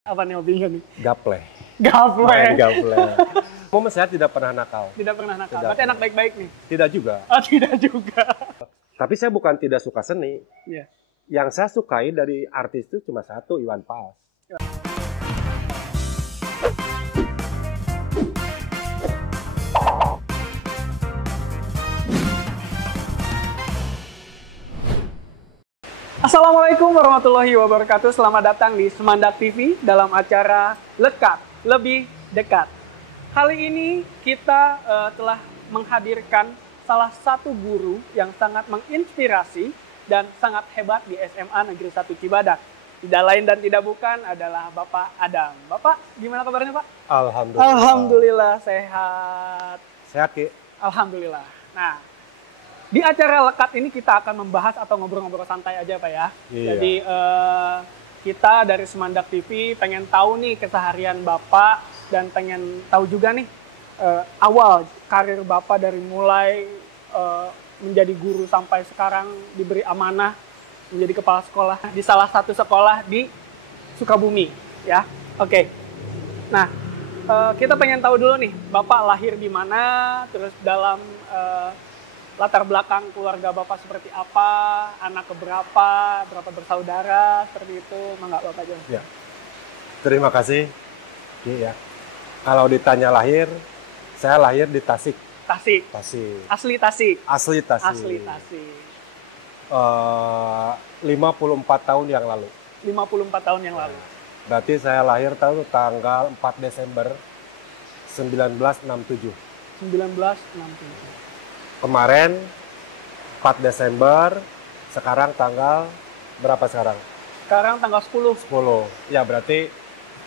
Apa nih hobinya nih? Gaple. Gaple. Main gaple. Momen saya tidak pernah nakal. Tidak pernah nakal. Tidak Berarti pernah. anak baik-baik nih? Tidak juga. Oh, tidak juga. Tapi saya bukan tidak suka seni. Iya. Yang saya sukai dari artis itu cuma satu, Iwan Fals. Assalamualaikum warahmatullahi wabarakatuh. Selamat datang di Semandak TV dalam acara Lekat, Lebih Dekat. Kali ini kita telah menghadirkan salah satu guru yang sangat menginspirasi dan sangat hebat di SMA Negeri 1 Cibadak. Tidak lain dan tidak bukan adalah Bapak Adam. Bapak, gimana kabarnya Pak? Alhamdulillah. Alhamdulillah sehat. Sehat, Ki? Alhamdulillah. Nah, di acara Lekat ini kita akan membahas atau ngobrol-ngobrol santai aja Pak ya. Iya. Jadi kita dari Semandak TV pengen tahu nih keseharian Bapak dan pengen tahu juga nih awal karir Bapak dari mulai menjadi guru sampai sekarang diberi amanah menjadi kepala sekolah di salah satu sekolah di Sukabumi ya. Oke. Nah, kita pengen tahu dulu nih Bapak lahir di mana, terus dalam latar belakang keluarga Bapak seperti apa, anak keberapa, berapa bersaudara, seperti itu. Mangga Bapak aja. Ya. Terima kasih, Ki, ya. Kalau ditanya lahir, saya lahir di Tasik. Tasik. Tasik. Asli Tasik. Asli Tasik. Asli Tasik. 54 tahun yang lalu. 54 tahun yang lalu. Berarti saya lahir tanggal 4 Desember 1967. 1967. Kemarin 4 Desember, sekarang tanggal berapa sekarang? Sekarang tanggal 10. 10. Ya berarti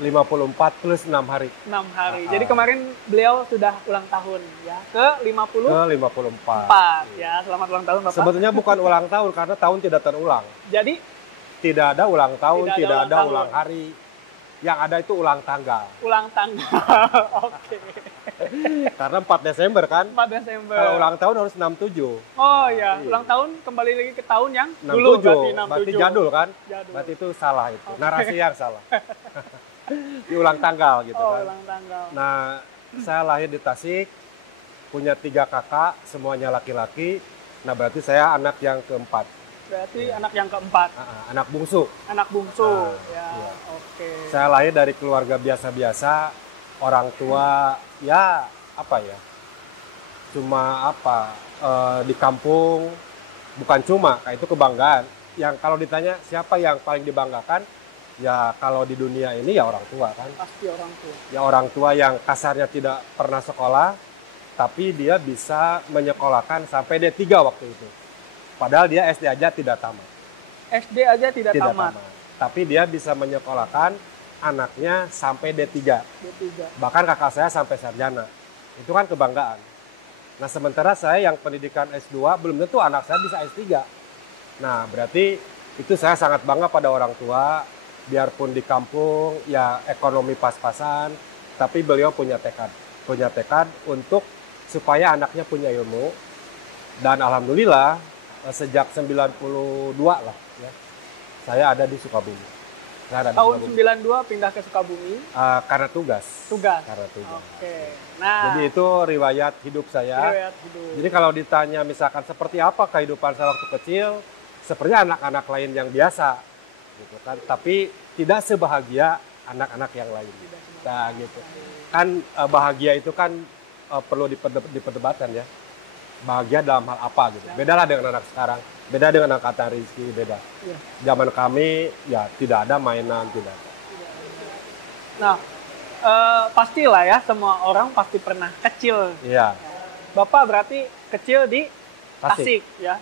54 plus 6 hari. 6 hari. Jadi kemarin beliau sudah ulang tahun ya. Ke 54. Ke 54. Ya, selamat ulang tahun Bapak. Sebetulnya bukan ulang tahun karena tahun tidak terulang. Jadi Tidak ada ulang tahun, Tidak ada tidak ulang ada tahun. ulang hari. Yang ada itu ulang tanggal. ulang tanggal. Oke. Karena 4 Desember kan. 4 Desember. Kalau ulang tahun harus 67. Oh ya, Iya. ulang tahun kembali lagi ke tahun yang dulu 67. berarti 67. Berarti jadul kan? Jadul. Berarti itu salah itu. Oke. Narasi yang salah. Di ulang tanggal gitu Oh, kan. ulang tanggal. Nah, saya lahir di Tasik, punya 3 kakak, semuanya laki-laki. Nah, berarti saya anak yang keempat. Berarti anak yang keempat, Anak bungsu. anak bungsu. Ya, iya. oke. Saya lahir dari keluarga biasa-biasa, orang tua ya apa ya, cuma apa di kampung, bukan cuma, kayak itu kebanggaan. Yang kalau ditanya siapa yang paling dibanggakan, ya kalau di dunia ini ya orang tua kan. Pasti orang tua. Ya orang tua yang kasarnya tidak pernah sekolah, tapi dia bisa menyekolahkan sampai D3 waktu itu. Padahal dia SD aja tidak tamat. SD aja tidak tamat. Tapi dia bisa menyekolahkan anaknya sampai D3. D3. Bahkan kakak saya sampai sarjana. Itu kan kebanggaan. Nah sementara saya yang pendidikan S2 belum tentu anak saya bisa S3. Nah berarti itu saya sangat bangga pada orang tua. Biarpun di kampung ya ekonomi pas-pasan. Tapi beliau punya tekad. Punya tekad untuk supaya anaknya punya ilmu. Dan alhamdulillah sejak 92 lah ya. Saya ada di Sukabumi. Saya ada di Tahun Sukabumi. 92 pindah ke Sukabumi. Karena tugas. Tugas. Karena tugas. Oke. Nah, Jadi itu riwayat hidup saya. riwayat hidup. Jadi kalau ditanya misalkan seperti apa kehidupan saya waktu kecil, sepertinya anak-anak lain yang biasa, gitu kan. Tapi tidak sebahagia anak-anak yang lain. Nah, gitu. Kan bahagia itu kan perlu diperdebatkan ya. Bahagia dalam hal apa gitu. Beda lah dengan anak sekarang. Beda dengan angkatan Rizky, beda. Iya. Zaman kami ya tidak ada mainan, tidak. Nah, pastilah ya semua orang pasti pernah kecil. Iya. Bapak berarti kecil di Tasik. Tasik ya.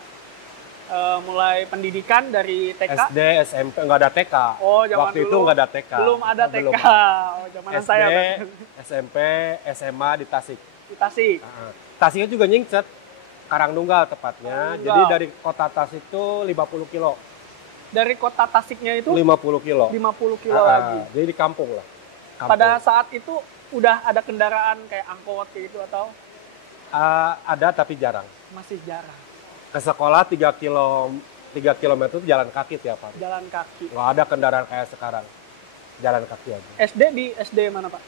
Mulai pendidikan dari TK. SD, SMP nggak ada TK. Oh, zaman waktu itu dulu nggak ada TK. Belum ada TK. Belum. Oh, zaman SD, saya berarti. SMP, SMA di Tasik. Di Tasik. Tasiknya juga nyingcet, Karangtunggal tepatnya. Karangtunggal. Jadi dari kota Tasik itu 50 kilo. Dari kota Tasiknya itu 50 kilo. 50 kilo lagi. Jadi di kampung lah. Kampung. Pada saat itu udah ada kendaraan kayak angkot kayak gitu atau Ada tapi jarang. masih jarang? Ke sekolah 3 kilometer itu jalan kaki tiap hari. Jalan kaki. Nggak ada kendaraan kayak sekarang. jalan kaki aja. SD di SD mana Pak?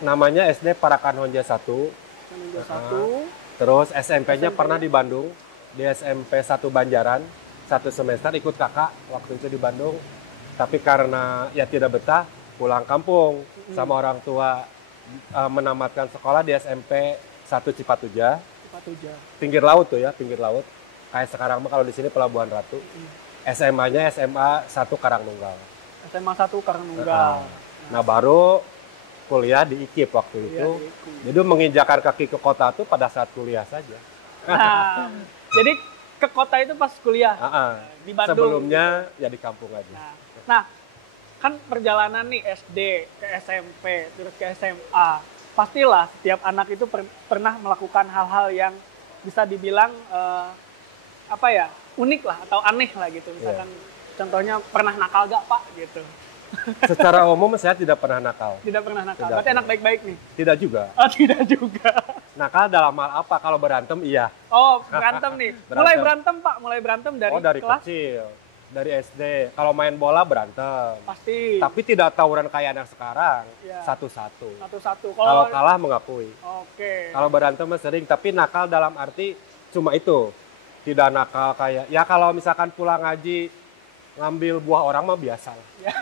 Namanya SD Parakan Honja 1. Honja 1. Terus SMP-nya SMP. pernah di Bandung, di SMP 1 Banjaran, 1 semester ikut kakak waktu itu di Bandung. Tapi karena ya tidak betah, pulang kampung sama orang tua, menamatkan sekolah di SMP 1 Cipatuja. Cipatuja. Pinggir laut tuh ya, pinggir laut. Kayak sekarang mah kalau di sini Pelabuhan Ratu. SMA-nya SMA 1 Karangnunggal. SMA 1 Karangnunggal. Nah baru kuliah di IKIP waktu itu. Jadi menginjakan kaki ke kota tuh pada saat kuliah saja. Nah, jadi ke kota itu pas kuliah di Bandung. Sebelumnya ya di kampung aja. Nah, kan perjalanan nih SD ke SMP terus ke SMA. Pastilah setiap anak itu pernah melakukan hal-hal yang bisa dibilang apa ya, unik lah atau aneh lah gitu. Misalkan contohnya pernah nakal gak Pak gitu. Secara umum saya tidak pernah nakal. Tidak pernah nakal. Tidak Berarti anak baik-baik nih. Tidak juga. Oh, tidak juga. Nakal dalam hal apa? Kalau berantem iya. Oh, berantem nih. Mulai berantem Pak, mulai berantem dari dari kelas kecil. Dari SD. Kalau main bola berantem. pasti. Tapi tidak tawuran kayak anak sekarang. Ya. Satu-satu. Satu-satu. Kalau kalah mengakui. Oke. Kalau berantem mah sering, tapi nakal dalam arti cuma itu. Tidak nakal kayak, ya kalau misalkan pulang ngaji, ngambil buah orang mah biasa lah. Ya.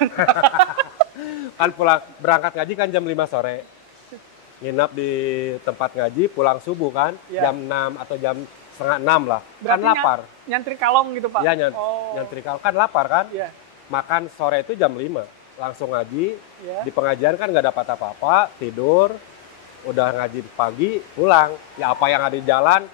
Kan pulang, berangkat ngaji kan jam 5 sore. Nginap di tempat ngaji, pulang subuh kan, Ya. jam 6 atau jam setengah 6 lah. Berarti kan lapar. Nyantri kalong gitu Pak? Iya, nyantri kalong. Kan lapar kan? Iya. Makan sore itu jam 5. Langsung ngaji, Ya. di pengajian kan nggak dapat apa-apa, tidur, udah ngaji pagi, pulang. Ya apa yang ada di jalan,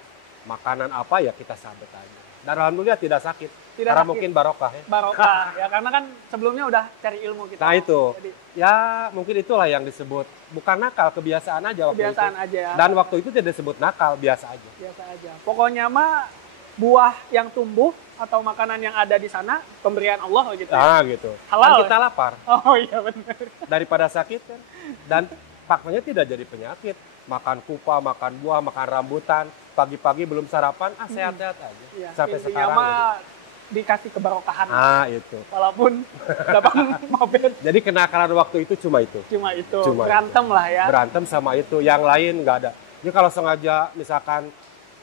makanan apa ya kita sambet aja. Dan alhamdulillah tidak sakit. Tidak karena sakit. mungkin barokah ya. Barokah ya, karena kan sebelumnya udah cari ilmu kita. Nah itu, Jadi, ya mungkin itulah yang disebut, bukan nakal, kebiasaan aja waktu kebiasaan itu. aja ya. Dan waktu itu tidak disebut nakal, biasa aja. Biasa aja. Pokoknya mah buah yang tumbuh atau makanan yang ada di sana pemberian Allah gitu. Nah gitu. Halal. Kan kita lapar, Oh iya benar. daripada sakit kan. Dan faktanya tidak jadi penyakit. Makan kupa, makan buah, makan rambutan, pagi-pagi belum sarapan, sehat-sehat aja. Iya, Sampai intinya sekarang. mah dikasih kebarokahan. Itu. Walaupun dapat mobil Jadi kenakalan waktu itu cuma itu. cuma itu. Cuma Berantem lah ya. Berantem sama itu, yang lain nggak ada. Jadi kalau sengaja misalkan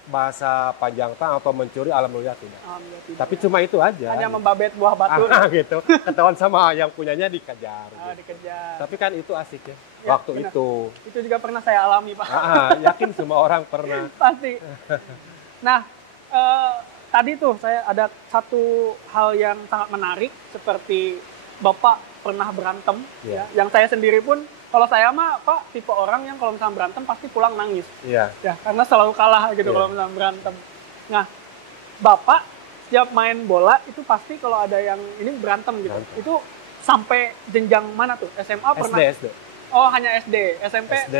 bahasa panjang tang atau mencuri, alhamdulillah tidak. Alhamdulillah tidak. Tapi cuma itu aja. Hanya membabet buah batu. Gitu. Ketahuan sama yang punyanya dikejar. Gitu. Dikejar. Tapi kan itu asik ya, Ya, waktu benar. itu. Itu juga pernah saya alami Pak. Yakin semua orang pernah. Pasti. Nah, tadi tuh saya ada satu hal yang sangat menarik seperti Bapak pernah berantem. Iya. Ya. Yang saya sendiri pun, kalau saya mah Pak tipe orang yang kalau misalnya berantem pasti pulang nangis. Iya. Ya, karena selalu kalah gitu Iya. kalau misalnya berantem. Nah, Bapak setiap main bola itu pasti kalau ada yang ini berantem gitu. Berantem. Itu sampai jenjang mana tuh? SMA pernah? SD. Oh, hanya SD. SMP SD,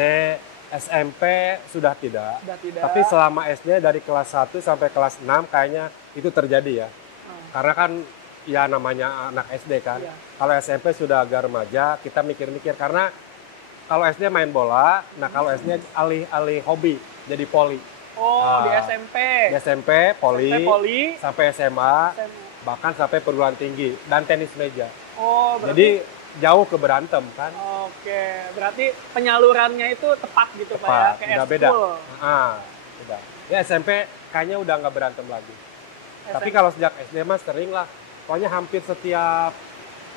SMP sudah tidak. sudah tidak. Tapi selama SD dari kelas 1 sampai kelas 6 kayaknya itu terjadi ya. Karena kan ya namanya anak SD kan. Iya. Kalau SMP sudah agak remaja, kita mikir-mikir. Karena kalau SD main bola, nah kalau SD alih-alih hobi, jadi poli. Oh, di SMP. Di SMP, poli, SMP, poli, sampai SMA, SMA. bahkan sampai perguruan tinggi, dan tenis meja. Oh, berarti, Jadi jauh ke berantem kan. oke, berarti penyalurannya itu tepat gitu Pak ya, Tepat, ke udah beda. eskul. Udah. Ya SMP kayaknya udah nggak berantem lagi. Tapi SMP. kalau sejak SD mah sering lah. Pokoknya hampir setiap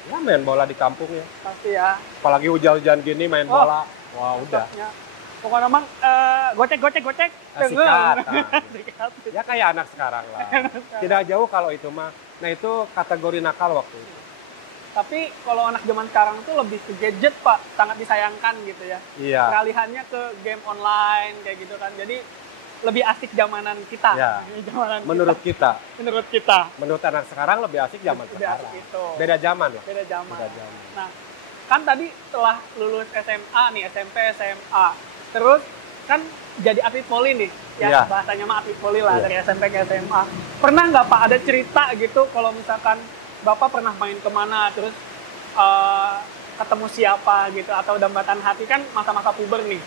ya main bola di kampung ya. Pasti ya. Apalagi hujan-hujan gini main bola. Wah udah. Ya. Pokoknya memang gocek. Asik Dengar. kata. Ya kayak anak sekarang lah. Tidak jauh kalau itu mah. Nah itu kategori nakal waktu itu. Tapi kalau anak zaman sekarang tuh lebih ke gadget Pak, sangat disayangkan gitu ya. Iya. Peralihannya ke game online kayak gitu kan. Jadi lebih asik zamanan kita. Ya. Zamanan Menurut kita. menurut kita. Menurut anak sekarang lebih asik zaman Lebih sekarang. asik itu. Beda zaman ya. Beda zaman. Beda zaman. Nah, kan tadi setelah lulus SMA nih, SMP, SMA, terus kan jadi atlet voli nih, ya Iya. bahasanya mah atlet voli lah Iya. dari SMP ke SMA. Pernah nggak Pak ada cerita gitu kalau misalkan Bapak pernah main kemana, terus ketemu siapa gitu, atau dambatan hati kan masa-masa puber nih,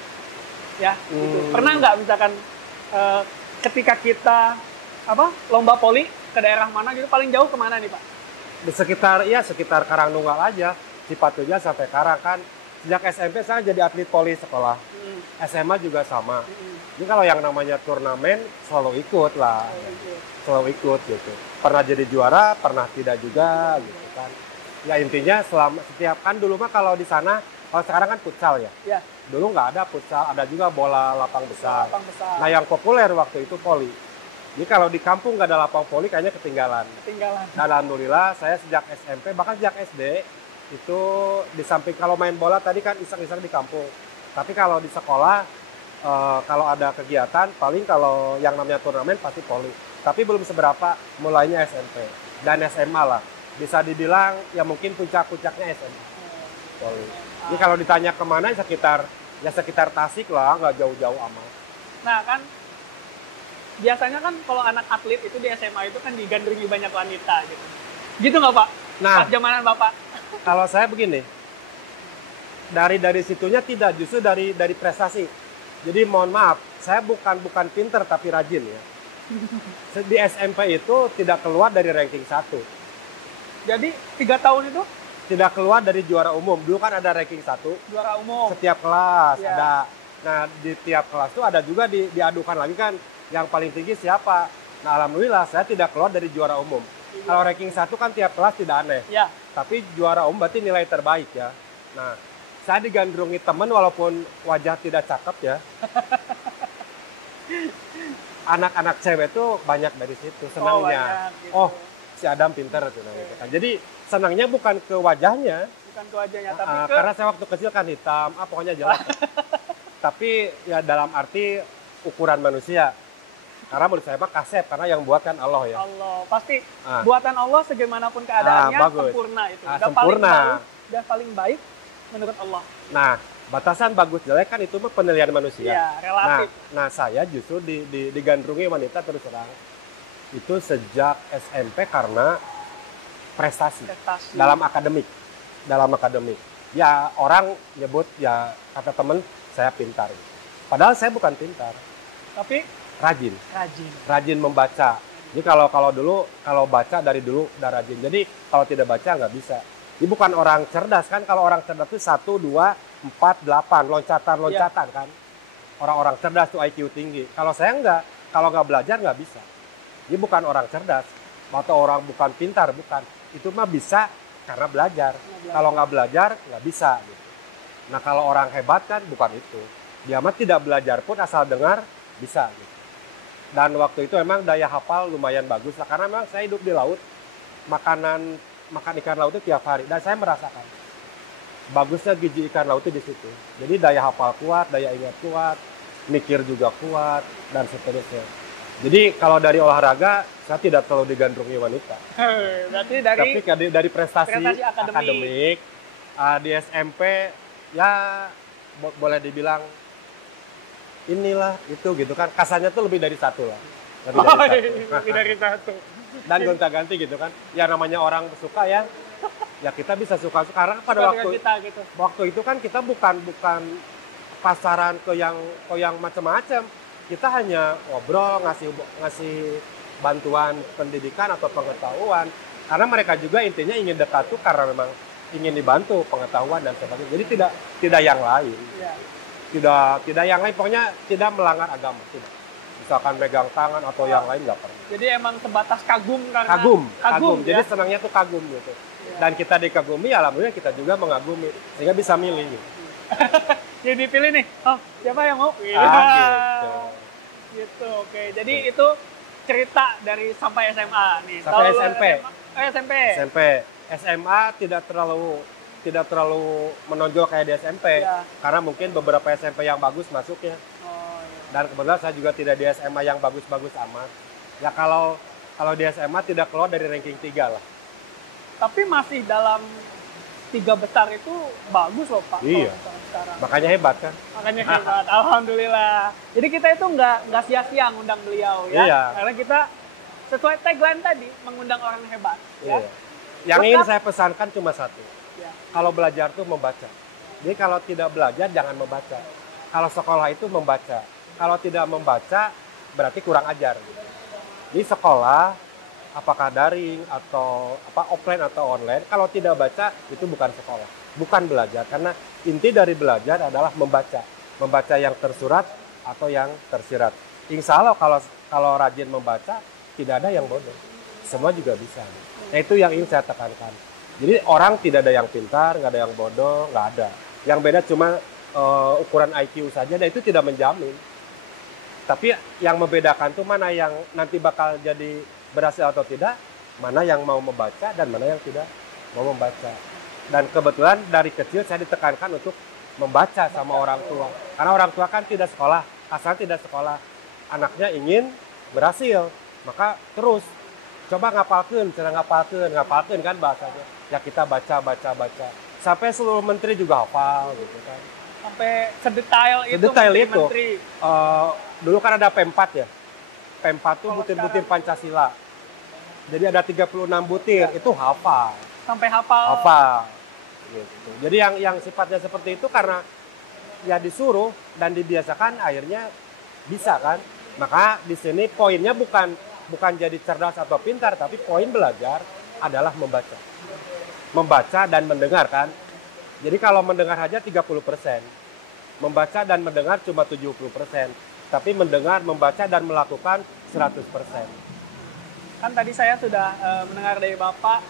ya gitu. Pernah nggak misalkan ketika kita lomba voli ke daerah mana gitu, paling jauh kemana nih Pak? Di sekitar Karangnunggal aja. Cipatunya sampai sekarang kan. Sejak SMP saya jadi atlet poli sekolah. SMA juga sama. Ini kalau yang namanya turnamen selalu ikut lah. Selalu ikut gitu. Pernah jadi juara, pernah tidak juga gitu kan. Ya intinya setiap kan dulu mah kalau di sana, kalau sekarang kan futsal ya. Ya. Dulu nggak ada futsal, ada juga bola lapang besar. Lapang besar. Nah yang populer waktu itu voli. Jadi kalau di kampung nggak ada lapang voli kayaknya ketinggalan. Dan alhamdulillah saya sejak SMP, bahkan sejak SD, itu di samping kalau main bola tadi kan iseng-iseng di kampung. Tapi kalau di sekolah, kalau ada kegiatan, paling kalau yang namanya turnamen pasti voli. Tapi belum seberapa, mulainya SMP. Dan SMA lah. Bisa dibilang ya mungkin puncak-puncaknya SMA. Voli. Ini kalau ditanya kemana sekitar Tasik lah, nggak jauh-jauh amat. Nah kan, biasanya kan kalau anak atlet itu di SMA itu kan digandrungi banyak wanita gitu. Gitu nggak Pak? Nah, pas zamanan Bapak. Kalau saya begini, dari situnya tidak, justru dari prestasi. Jadi mohon maaf, saya bukan pinter tapi rajin ya. Di SMP itu tidak keluar dari ranking 1. Jadi 3 tahun itu? Tidak keluar dari juara umum. Dulu kan ada ranking 1. Juara umum. Setiap kelas Ya. ada. Nah di tiap kelas itu ada juga diadukan lagi kan. Yang paling tinggi siapa? Nah alhamdulillah saya tidak keluar dari juara umum. Iya. Kalau ranking 1 kan tiap kelas tidak aneh. Ya. Tapi juara umum berarti nilai terbaik ya. Nah, saya digandrungi teman walaupun wajah tidak cakep ya. Anak-anak cewek tuh banyak dari situ senangnya. Banyak, gitu. Oh, si Adam pinter gitu. Jadi senangnya bukan ke wajahnya. Bukan ke wajahnya, tapi ke... Karena saya waktu kecil kan hitam, pokoknya jelek. Tapi ya dalam arti ukuran manusia. Karena menurut saya mah kasep, karena yang buat kan Allah ya. Allah, pasti buatan Allah segaimanapun keadaannya sempurna itu. Sempurna. Dan paling baik menurut Allah. Nah, batasan bagus jelek kan itu mah penilaian manusia. Iya, relatif. Nah saya justru digandrungi wanita terus terang. Itu sejak SMP karena prestasi. Dalam akademik. Ya orang nyebut, ya kata temen saya pintar. Padahal saya bukan pintar. Tapi rajin membaca. Jadi kalau dulu kalau baca dari dulu udah rajin. Jadi kalau tidak baca nggak bisa. Ini bukan orang cerdas kan. Kalau orang cerdas itu 1, 2, 4, 8 loncatan kan. Orang-orang cerdas tuh IQ tinggi. Kalau saya enggak, kalau nggak belajar nggak bisa. Ini bukan orang cerdas atau orang bukan pintar, bukan. Itu mah bisa karena belajar. Kalau nggak belajar nggak bisa. Gitu. Nah kalau orang hebat kan bukan itu. Dia mah tidak belajar pun asal dengar bisa. Gitu. Dan waktu itu emang daya hafal lumayan bagus lah. Karena memang saya hidup di laut, makan ikan laut itu tiap hari. Dan saya merasakan bagusnya gizi ikan laut itu di situ. Jadi daya hafal kuat, daya ingat kuat, mikir juga kuat, dan seterusnya. Jadi kalau dari olahraga, saya tidak terlalu digandrungi wanita. Berarti Tapi dari prestasi akademik di SMP, ya boleh dibilang inilah itu gitu kan, kasarnya tuh lebih dari satu lah. Lebih dari satu. Dan gonta-ganti gitu kan. Ya namanya orang suka ya kita bisa suka karena pada waktu itu kan kita bukan pasaran ke yang macam-macam. Kita hanya ngobrol, ngasih bantuan pendidikan atau pengetahuan. Karena mereka juga intinya ingin dekat tuh karena memang ingin dibantu pengetahuan dan sebagainya. Jadi tidak yang lain. Ya. Tidak yang lain, pokoknya tidak melanggar agama, tidak. Misalkan megang tangan atau yang lain nggak pernah. Jadi emang sebatas kagum karena kagum. Ya? Jadi senangnya tuh kagum gitu. Ya. Dan kita dikagumi, alhamdulillah kita juga mengagumi sehingga bisa milih. Gitu. Jadi pilih nih, siapa yang mau? Gitu, oke. Jadi itu cerita dari sampai SMA nih. Sampai SMP. SMP. SMA tidak terlalu menonjol kayak di SMP. Ya. Karena mungkin beberapa SMP yang bagus masuknya. Dan kebetulan saya juga tidak di SMA yang bagus-bagus amat. Ya kalau di SMA tidak keluar dari ranking 3 lah. Tapi masih dalam 3 besar itu bagus loh Pak. Iya. Makanya hebat kan. Makanya hebat. Alhamdulillah. Jadi kita itu nggak sia-sia ngundang beliau ya. Iya. Karena kita sesuai tagline tadi mengundang orang hebat. Iya. Ya. Yang ingin saya pesankan cuma satu. Ya. Kalau belajar tuh membaca. Jadi kalau tidak belajar jangan membaca. Kalau sekolah itu membaca. Kalau tidak membaca berarti kurang ajar. Di sekolah apakah daring atau offline atau online, kalau tidak baca itu bukan sekolah. bukan belajar. Karena inti dari belajar adalah membaca. Membaca yang tersurat atau yang tersirat. Insya Allah kalau rajin membaca, tidak ada yang bodoh. Semua juga bisa. Nah itu yang ingin saya tekankan. Jadi orang tidak ada yang pintar, nggak ada yang bodoh, nggak ada. Yang beda cuma ukuran IQ saja, dan itu tidak menjamin. Tapi yang membedakan tuh mana yang nanti bakal jadi berhasil atau tidak, mana yang mau membaca dan mana yang tidak mau membaca. Dan kebetulan dari kecil saya ditekankan untuk membaca sama orang tua. Karena orang tua kan tidak sekolah, asal tidak sekolah. Anaknya ingin berhasil, maka terus coba ngapalkeun, cara ngapalkeun kan bahasanya. Ya kita baca. Sampai seluruh menteri juga hafal gitu kan. Sampai sedetail itu Sedetail itu. menteri. Dulu kan ada P4 ya. P4 tuh butir-butir Pancasila. Jadi ada 36 butir, itu hafal. Sampai hafal. Hafal. Gitu. Jadi yang sifatnya seperti itu karena ya disuruh dan dibiasakan akhirnya bisa kan. Maka di sini poinnya bukan jadi cerdas atau pintar, tapi poin belajar adalah membaca. Membaca dan mendengar kan. Jadi kalau mendengar aja 30%. Membaca dan mendengar cuma 70%. Tapi mendengar, membaca dan melakukan 100%. Kan tadi saya sudah mendengar dari Bapak,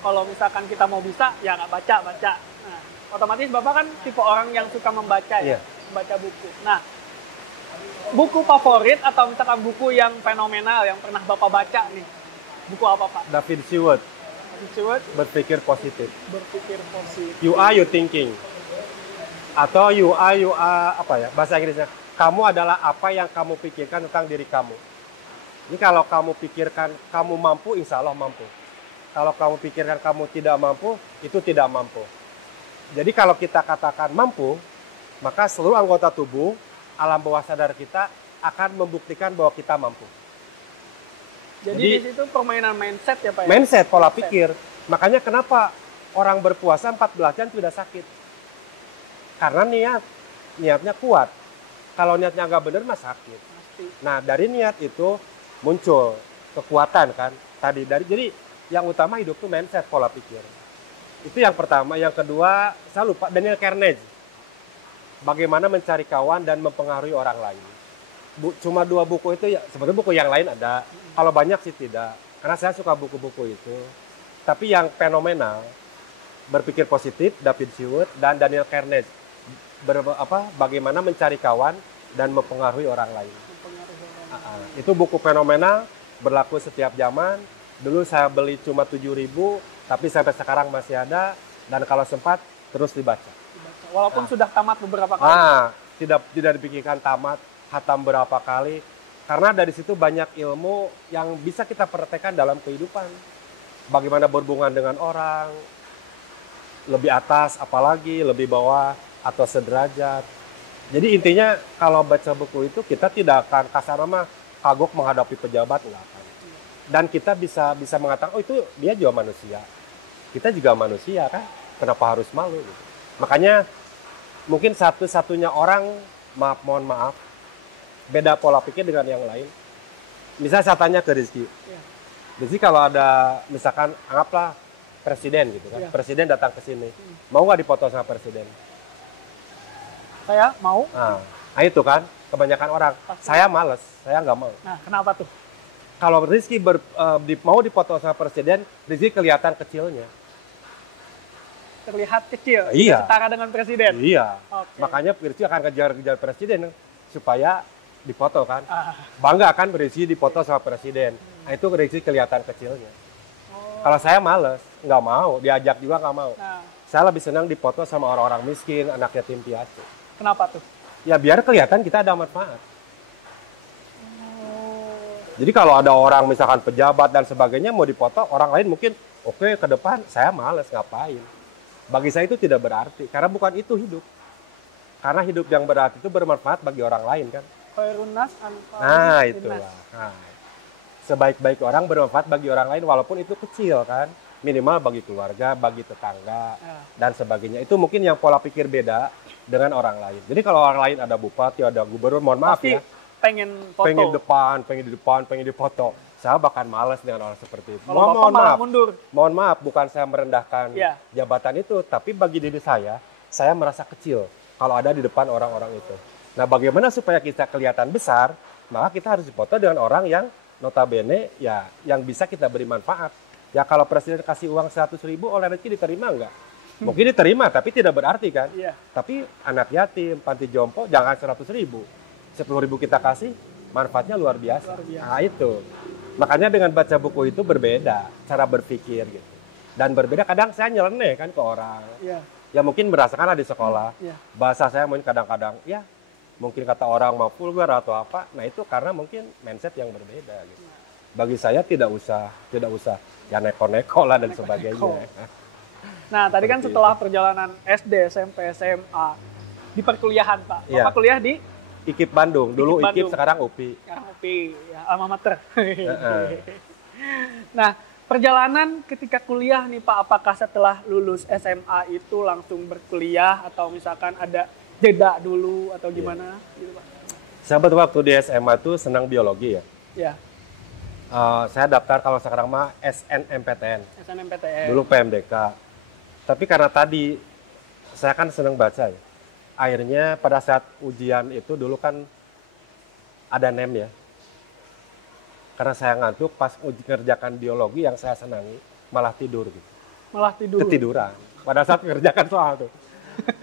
kalau misalkan kita mau bisa, ya nggak baca. Nah, otomatis Bapak kan tipe orang yang suka membaca ya, membaca buku. Nah, buku favorit atau misalkan buku yang fenomenal yang pernah Bapak baca nih, buku apa Pak? David Seward. Berpikir positif. Berpikir positif. You are you thinking. Atau you are apa ya, bahasa Inggrisnya. Kamu adalah apa yang kamu pikirkan tentang diri kamu. Ini kalau kamu pikirkan kamu mampu, insya Allah mampu. Kalau kamu pikirkan kamu tidak mampu, itu tidak mampu. Jadi kalau kita katakan mampu, maka seluruh anggota tubuh, alam bawah sadar kita akan membuktikan bahwa kita mampu. Jadi di situ permainan mindset ya Pak ya? Mindset, pola pikir. Makanya kenapa orang berpuasa 14 jam tidak sakit. Karena niatnya kuat. Kalau niatnya nggak benar mah sakit. Nah dari niat itu muncul kekuatan kan. Jadi yang utama hidup itu mindset, pola pikir. Itu yang pertama. Yang kedua, saya lupa, Daniel Carnegie. Bagaimana mencari kawan dan mempengaruhi orang lain. Cuma 2 buku itu, ya sebenarnya buku yang lain ada. Kalau banyak sih tidak. Karena saya suka buku-buku itu. Tapi yang fenomenal, berpikir positif, David Seward dan Daniel Carnegie. Bagaimana mencari kawan dan mempengaruhi orang lain. Itu buku fenomenal, berlaku setiap zaman. Dulu saya beli cuma 7.000, tapi sampai sekarang masih ada. Dan kalau sempat, terus dibaca. Walaupun sudah tamat beberapa kali. Tidak dipikirkan tamat, hatam berapa kali. Karena dari situ banyak ilmu yang bisa kita praktekkan dalam kehidupan. Bagaimana berhubungan dengan orang, lebih atas apalagi, lebih bawah, atau sederajat. Jadi intinya kalau baca buku itu kita tidak akan kasar mah kagok menghadapi pejabat, enggak akan. Dan kita bisa mengatakan, oh itu dia juga manusia. Kita juga manusia kan, kenapa harus malu gitu. Makanya mungkin satu-satunya orang, mohon maaf, beda pola pikir dengan yang lain. Misalnya saya tanya ke Rizky. Rizky kalau ada, misalkan anggaplah presiden gitu kan. Presiden datang ke sini. Mau nggak dipoto sama presiden? Saya mau. Nah itu kan, kebanyakan orang. Pasti. Saya males, saya nggak mau. Nah kenapa tuh? Kalau Rizky mau dipoto sama presiden, Rizky kelihatan kecilnya. Terlihat kecil, iya. Setara dengan presiden. Iya, makanya Rizky akan kejar-kejar presiden supaya dipoto kan. Bangga kan Rizky dipoto sama presiden. Nah itu Rizky kelihatan kecilnya. Kalau saya males, nggak mau, diajak juga nggak mau. Saya lebih senang dipoto sama orang-orang miskin, anak yatim piatu. Kenapa tuh? Ya biar kelihatan kita ada manfaat. Jadi kalau ada orang misalkan pejabat dan sebagainya mau dipoto, orang lain mungkin oke, ke depan saya males ngapain. Bagi saya itu tidak berarti, karena bukan itu hidup. Karena hidup yang berarti itu bermanfaat bagi orang lain kan. Nah itulah. Nah, sebaik-baik orang bermanfaat bagi orang lain walaupun itu kecil kan. Minimal bagi keluarga, bagi tetangga, dan sebagainya. Itu mungkin yang pola pikir beda dengan orang lain. Jadi kalau orang lain ada bupati, ada gubernur, mohon maaf ya. Pengen foto. Pengen di depan, pengen dipoto. saya bahkan malas dengan orang seperti itu. Kalau Bapak malah mundur. Mohon maaf, bukan saya merendahkan Iya. jabatan itu, tapi bagi diri saya merasa kecil kalau ada di depan orang-orang itu. Nah, bagaimana supaya kita kelihatan besar, maka kita harus dipoto dengan orang yang notabene ya yang bisa kita beri manfaat. Ya kalau presiden kasih uang 100.000 oleh rezeki diterima enggak? Mungkin diterima, tapi tidak berarti kan? Iya. Tapi anak yatim, panti jompo jangan 100.000. 10.000 kita kasih, manfaatnya luar biasa. Nah itu. Makanya dengan baca buku itu berbeda cara berpikir gitu. Dan berbeda kadang saya nyeleneh kan ke orang. Iya. Ya mungkin merasakan di sekolah. Iya. Bahasa saya mungkin kadang-kadang ya mungkin kata orang mau vulgar atau apa. Nah itu karena mungkin mindset yang berbeda gitu. Bagi saya tidak usah ya neko-neko lah dan sebagainya. Nah, tadi kan setelah perjalanan SD, SMP, SMA di perkuliahan, Pak. Bapak Iya. kuliah di IKIP Bandung, dulu IKIP IKIP Bandung. sekarang UPI. sekarang UPI, ya, alma mater. Nah, perjalanan ketika kuliah nih Pak, apakah setelah lulus SMA itu langsung berkuliah atau misalkan ada jeda dulu atau gimana? Gitu, Pak. Saya betul waktu di SMA tuh senang biologi ya. Ya, Saya daftar kalau sekarang mah SNMPTN, SNMPTN. dulu PMDK. Tapi karena tadi saya kan senang baca ya. Akhirnya pada saat ujian itu dulu kan ada NEM ya. Karena saya ngantuk pas ngerjakan biologi yang saya senangi malah tidur gitu. Malah tidur. Ketiduran. Pada saat mengerjakan soal tuh.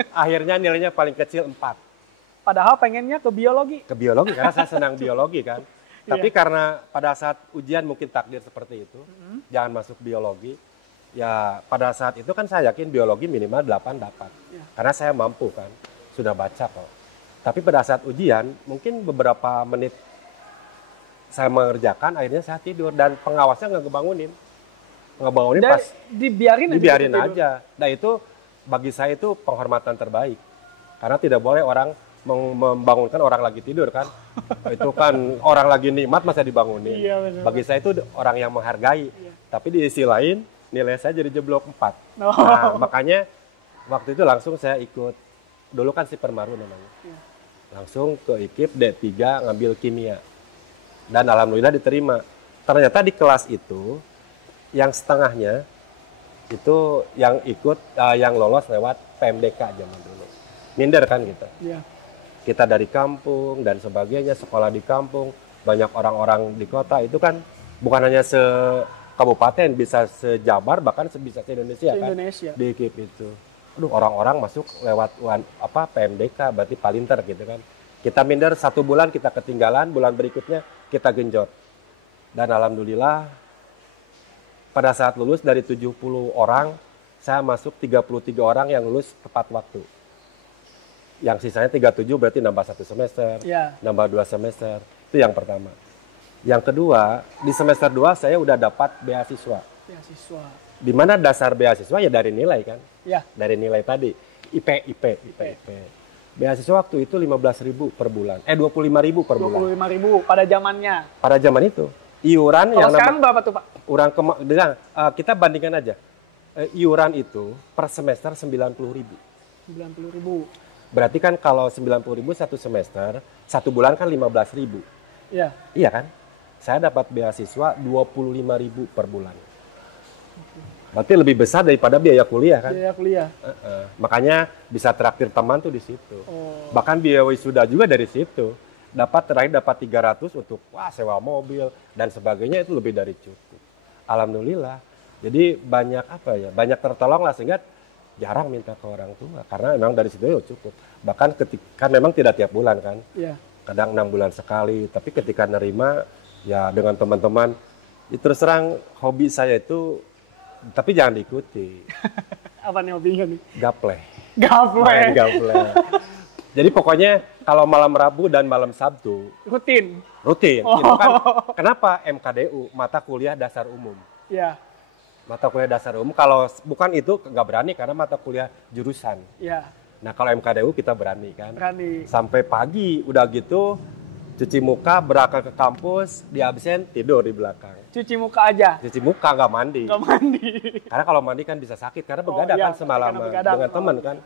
Akhirnya nilainya paling kecil 4. Padahal pengennya ke biologi. Ke biologi karena saya senang biologi kan. Tapi Iya. karena pada saat ujian mungkin takdir seperti itu, jangan masuk biologi. Ya pada saat itu kan saya yakin biologi minimal 8 dapat. Iya. Karena saya mampu kan, sudah baca kok. Tapi pada saat ujian mungkin beberapa menit saya mengerjakan, akhirnya saya tidur dan pengawasnya nggak ngebangunin. Ngebangunin Dan pas dibiarin tidur. aja. Nah itu bagi saya itu penghormatan terbaik. Karena tidak boleh orang membangunkan orang lagi tidur kan. Itu kan orang lagi nikmat masa dibangunin. Iya, benar. Bagi saya itu orang yang menghargai. Iya. Tapi di sisi lain nilai saya jadi jeblok 4. Oh. Nah, makanya waktu itu langsung saya ikut. Dulu kan si Permaru namanya. Iya. Langsung ke IKIP D3 ngambil kimia. Dan alhamdulillah diterima. Ternyata di kelas itu yang setengahnya itu yang ikut yang lolos lewat PMDK zaman dulu. Minder kan kita. Iya. Kita dari kampung dan sebagainya, sekolah di kampung, banyak orang-orang di kota itu kan bukan hanya se-kabupaten, bisa se-Jabar, bahkan bisa se-Indonesia kan. Indonesia. Di IKIP itu. Aduh, orang-orang masuk lewat PMDK, berarti palinter gitu kan. Kita minder 1 bulan, kita ketinggalan, bulan berikutnya kita genjot. Dan alhamdulillah pada saat lulus dari 70 orang, saya masuk 33 orang yang lulus tepat waktu. Yang sisanya 37 berarti nambah 1 semester, Iya. nambah 2 semester. Itu yang pertama. Yang kedua, di semester 2 saya udah dapat beasiswa. Beasiswa. Di mana dasar beasiswa ya dari nilai kan. Ya. Dari nilai tadi. IP. Beasiswa waktu itu 15.000 per bulan. 25.000 per bulan. 25.000 pada zamannya. Pada zaman itu. Iuran Kalau yang sekarang berapa tuh Pak? kita bandingkan aja. Iuran itu per semester 90.000. 90.000. Berarti kan kalau 90.000 satu semester, 1 bulan kan 15.000. Iya. Iya kan? Saya dapat beasiswa 25.000 per bulan. Berarti lebih besar daripada biaya kuliah kan? Biaya kuliah. Makanya bisa traktir teman tuh di situ. Oh. Bahkan biaya wisuda juga dari situ. Terakhir dapat 300 untuk sewa mobil dan sebagainya, itu lebih dari cukup. Alhamdulillah. Jadi banyak tertolong lah, sehingga jarang minta ke orang tua karena memang dari situ ya cukup. Bahkan ketika memang tidak tiap bulan kan. Iya. Kadang 6 bulan sekali, tapi ketika nerima ya dengan teman-teman, terus terang hobi saya itu, tapi jangan diikuti. Apa nih hobinya nih? Gapleh. Gaple. Main gapleh. Jadi pokoknya kalau malam Rabu dan malam Sabtu Rutin. rutin. Itu kan kenapa MKDU, mata kuliah dasar umum. Iya. Mata kuliah dasar umum, kalau bukan itu nggak berani karena mata kuliah jurusan. Iya. Nah kalau MKDU kita berani kan. Berani. Sampai pagi udah gitu cuci muka, berangkat ke kampus, di absen tidur di belakang. Cuci muka aja. Cuci muka nggak mandi. Nggak mandi. Karena kalau mandi kan bisa sakit karena begadang iya, kan semalaman karena begadang. dengan teman kan.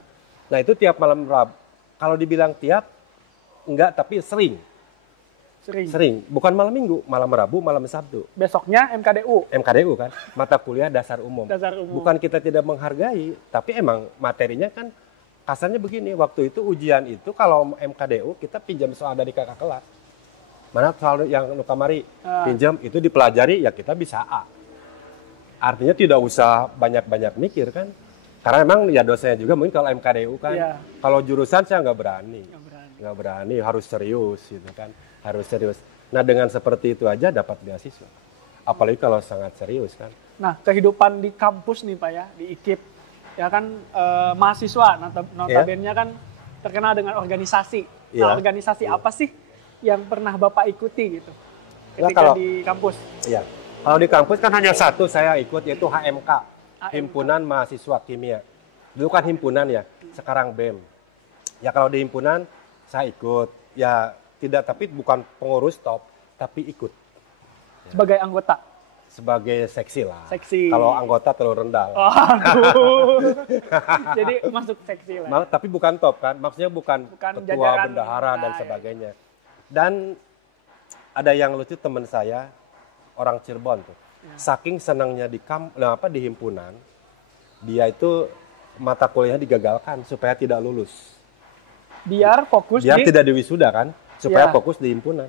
Nah itu tiap malam Rabu. Kalau dibilang tiap, enggak, tapi sering. Sering. Bukan malam Minggu, malam Rabu, malam Sabtu. Besoknya MKDU. MKDU kan, mata kuliah dasar umum. Dasar umum. Bukan kita tidak menghargai, tapi emang materinya kan kasarnya begini. Waktu itu ujian itu kalau MKDU kita pinjam soal dari kakak kelas. Mana soal yang kamari pinjam itu dipelajari ya kita bisa A. Artinya tidak usah banyak-banyak mikir kan. Karena emang ya dosennya juga mungkin kalau MKDU kan. Yeah. Kalau jurusan saya nggak berani, harus serius gitu kan. Harus serius. Nah dengan seperti itu aja dapat beasiswa. Apalagi kalau sangat serius kan. Nah kehidupan di kampus nih Pak ya, di IKIP. Ya kan mahasiswa, notabene-nya kan terkenal dengan organisasi. Nah organisasi apa sih yang pernah Bapak ikuti gitu ketika di kampus? Iya. Kalau di kampus kan hanya satu saya ikut yaitu HMK. Himpunan Mahasiswa Kimia. Dulu kan himpunan ya, sekarang BEM. Ya kalau di himpunan saya ikut. Ya tidak, tapi bukan pengurus top, tapi ikut. Sebagai anggota? Sebagai seksi lah. Seksi. Kalau anggota terlalu rendah. Oh, aduh. Jadi masuk seksi lah. Tapi bukan top kan, maksudnya bukan ketua, jajaran, bendahara dan sebagainya. Dan ada yang lucu teman saya, orang Cirebon tuh. Saking senangnya di himpunan, dia itu mata kuliahnya digagalkan supaya tidak lulus. Biar fokus tidak di wisuda kan, supaya fokus di himpunan.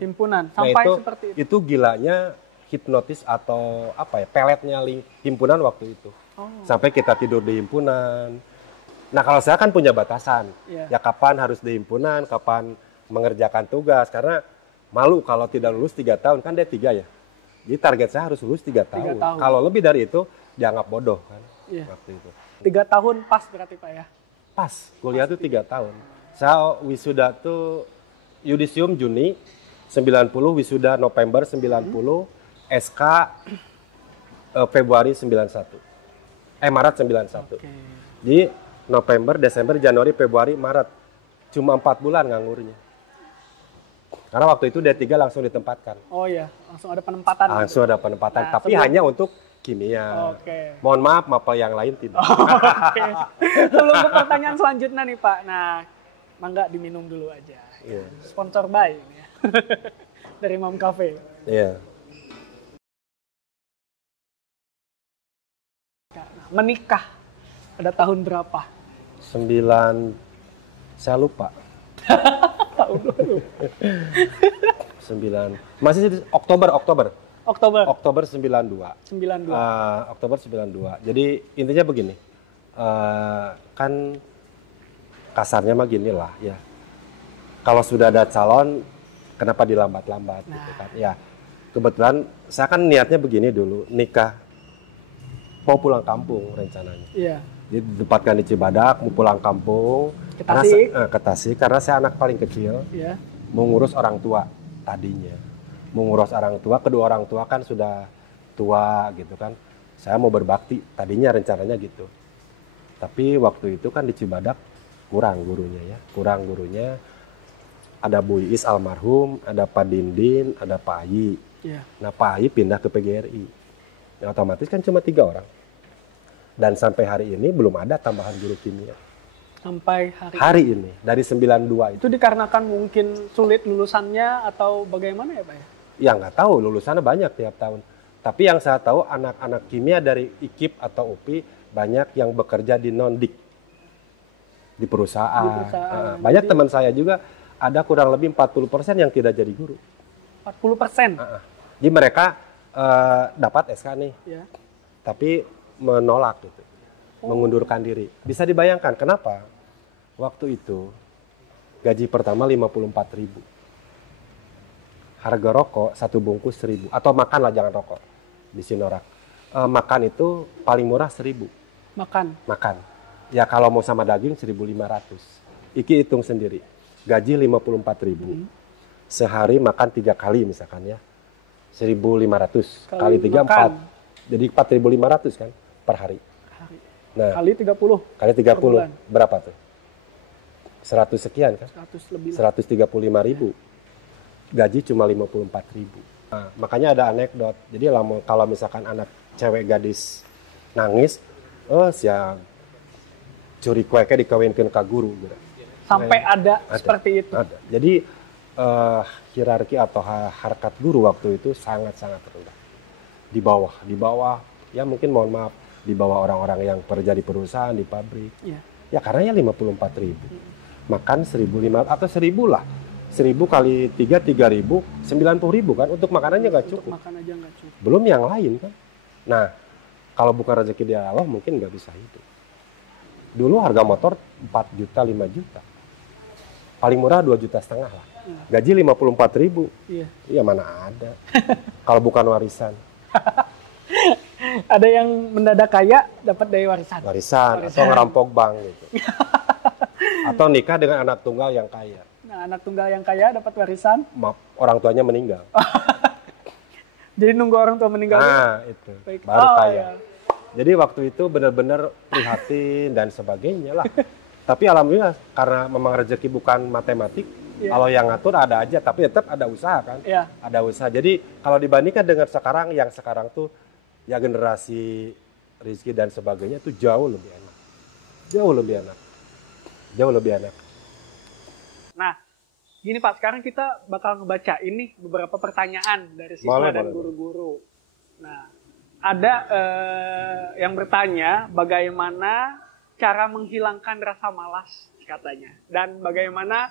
Sampai seperti itu. Itu gilanya hipnotis atau peletnya himpunan waktu itu. Sampai kita tidur di himpunan. Nah kalau saya kan punya batasan, ya kapan harus di himpunan, kapan mengerjakan tugas, karena malu kalau tidak lulus 3 tahun, kan dia 3 ya. Jadi target saya harus lulus 3 tahun. Kalau lebih dari itu, dianggap bodoh kan. Waktu itu. 3 tahun pas berarti Pak ya? Pas, kuliah tuh 3 tahun. Saya wisuda tuh yudisium Juni 90, wisuda November 90, SK Februari 91. Maret 91. Jadi November, Desember, Januari, Februari, Maret. Cuma 4 bulan nganggurnya. Karena waktu itu D3 langsung ditempatkan. Oh iya, langsung ada penempatan. Langsung ada penempatan, tapi hanya untuk kimia. Mohon maaf, mapel yang lain tidak. Sebelum ke pertanyaan selanjutnya nih Pak. Nah, mangga diminum dulu aja. Sponsor by ini ya. Dari Mam Cafe. Iya. Menikah pada tahun berapa? 9, saya lupa. Tahun lalu. 9. Masih Oktober 92. Oktober 92. Jadi intinya begini. Kan kasarnya mah gini lah ya. Kalau sudah ada calon, kenapa dilambat-lambat gitu kan. Ya, kebetulan saya kan niatnya begini dulu, nikah mau pulang kampung rencananya. Iya. Jadi ditempatkan di Cibadak, mau pulang kampung. Ke Tasik, karena saya anak paling kecil. Iya. Mau ngurus orang tua tadinya. Mau ngurus orang tua, kedua orang tua kan sudah tua gitu kan. Saya mau berbakti, tadinya rencananya gitu. Tapi waktu itu kan di Cibadak kurang gurunya. Ada Bu Iis almarhum, ada Pak Dindin, ada Pak Ayi. Yeah. Nah Pak Ayi pindah ke PGRI. Nah, otomatis kan cuma 3 orang. Dan sampai hari ini belum ada tambahan guru kimia. Sampai hari ini dari 92 itu dikarenakan mungkin sulit lulusannya atau bagaimana ya Pak ya? Ya nggak tahu, lulusannya banyak tiap tahun. Tapi yang saya tahu anak-anak kimia dari IKIP atau UPI banyak yang bekerja di non-dik. Di perusahaan. Banyak teman saya juga ada kurang lebih 40% yang tidak jadi guru. 40%? Jadi mereka dapat SK nih. Ya. Tapi menolak gitu. Mengundurkan diri. Bisa dibayangkan kenapa? Waktu itu gaji pertama 54.000. Harga rokok 1 bungkus 1.000 atau makan lah, jangan rokok di Sinorak. Makan itu paling murah 1.000. Makan. Ya kalau mau sama daging 1.500. Iki hitung sendiri. Gaji 54.000. Sehari makan 3 kali misalkan ya. 1.500 kali 3 4. Jadi 4.500 kan per hari. Nah, kali 30. Kali 30. Berapa tuh? 100 sekian kan? 100 lebih. 135.000. Gaji cuma 54.000. Nah, makanya ada anekdot. Jadi kalau misalkan anak cewek gadis nangis, siang curi kueknya dikawinkan ke guru gitu. Sampai ada seperti itu. Ada. Jadi eh, hierarki atau harkat guru waktu itu sangat-sangat rendah. Di bawah, ya mungkin mohon maaf, di bawah orang-orang yang kerja di perusahaan, di pabrik. Iya. Ya karena ya 54.000. Makan 1.500 atau 1.000 lah. 1.000 kali 3, 3.000, 90.000 kan. Untuk makanannya nggak Untuk cukup. makan aja nggak cukup. Belum yang lain kan. Nah, kalau bukan rezeki dari Allah mungkin nggak bisa hidup. Dulu harga motor 4 juta, 5 juta. Paling murah 2,5 juta lah. Gaji 54.000. Iya. Iya mana ada. Kalau bukan warisan. Ada yang mendadak kaya dapat dari warisan. Warisan atau ngerampok bank gitu. Atau nikah dengan anak tunggal yang kaya. Nah, anak tunggal yang kaya dapat warisan. Maaf, orang tuanya meninggal. Jadi nunggu orang tua meninggal. Nah, itu. Baik. Baru kaya. Iya. Jadi waktu itu benar-benar prihatin dan sebagainya lah. Tapi alhamdulillah karena memang rezeki bukan matematik, kalau yang ngatur ada aja, tapi tetap ada usaha kan. Iya. Ada usaha. Jadi kalau dibandingkan dengan sekarang, yang sekarang tuh ya generasi Rizky dan sebagainya itu jauh lebih enak. Jauh lebih enak. Jauh lebih enak. Nah, gini Pak, sekarang kita bakal ngebaca ini beberapa pertanyaan dari siswa dan guru-guru. Nah, ada yang bertanya bagaimana cara menghilangkan rasa malas katanya, dan bagaimana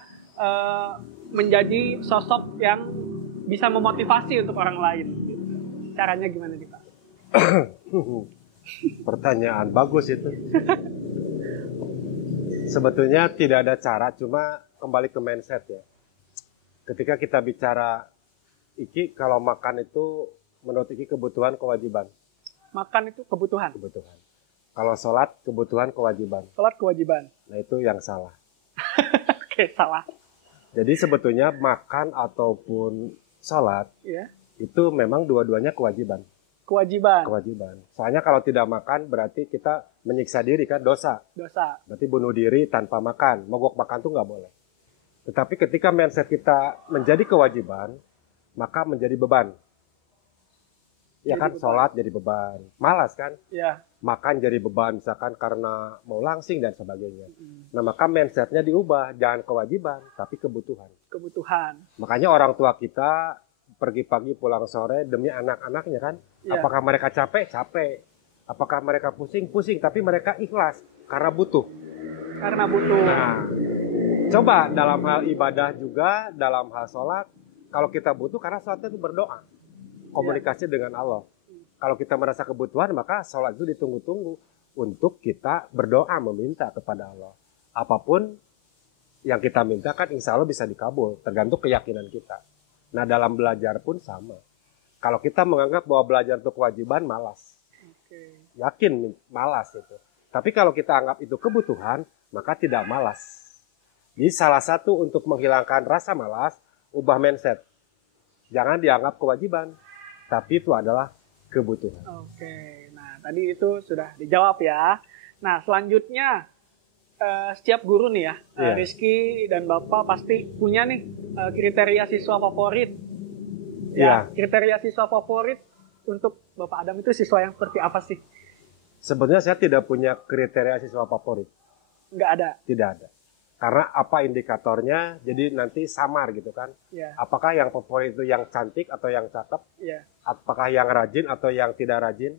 menjadi sosok yang bisa memotivasi untuk orang lain. Gitu. Caranya gimana nih Pak? Pertanyaan bagus itu. Sebetulnya tidak ada cara, cuma kembali ke mindset ya. Ketika kita bicara Iki, kalau makan itu menurut Iki kebutuhan kewajiban. Makan itu kebutuhan. Kebutuhan. Kalau sholat kebutuhan kewajiban. Sholat kewajiban. Nah itu yang salah. Oke, salah. Jadi sebetulnya makan ataupun sholat itu memang dua-duanya kewajiban. Kewajiban. Kewajiban. Soalnya kalau tidak makan berarti kita menyiksa diri kan, dosa. Dosa. Berarti bunuh diri tanpa makan. Mogok makan tuh nggak boleh. Tetapi ketika mindset kita menjadi kewajiban, maka menjadi beban. Ya kan, sholat jadi beban. Malas kan? Iya. Makan jadi beban, misalkan karena mau langsing dan sebagainya. Nah, maka mindsetnya diubah. Jangan kewajiban, tapi kebutuhan. Kebutuhan. Makanya orang tua kita pergi pagi pulang sore demi anak-anaknya kan. Ya. Apakah mereka capek? Capek. Apakah mereka pusing? Pusing. Tapi mereka ikhlas karena butuh. Karena butuh. Nah, coba dalam hal ibadah juga, dalam hal sholat, kalau kita butuh karena sholatnya itu berdoa. Komunikasi dengan Allah. Kalau kita merasa kebutuhan, maka sholat itu ditunggu-tunggu untuk kita berdoa meminta kepada Allah. Apapun yang kita minta kan insya Allah bisa dikabul, tergantung keyakinan kita. Nah dalam belajar pun sama. Kalau kita menganggap bahwa belajar itu kewajiban, malas. Yakin malas itu. Tapi kalau kita anggap itu kebutuhan, maka tidak malas. Jadi salah satu untuk menghilangkan rasa malas, ubah mindset. Jangan dianggap kewajiban, tapi itu adalah kebutuhan. Oke, nah tadi itu sudah dijawab ya. Nah selanjutnya setiap guru nih ya, Rizky dan Bapak pasti punya nih kriteria siswa favorit. Ya, kriteria siswa favorit untuk Bapak Adam itu siswa yang seperti apa sih? Sebenarnya saya tidak punya kriteria siswa favorit. Nggak ada? Tidak ada. Karena apa indikatornya, jadi nanti samar gitu kan. Apakah yang favorit itu yang cantik atau yang cakep? Apakah yang rajin atau yang tidak rajin?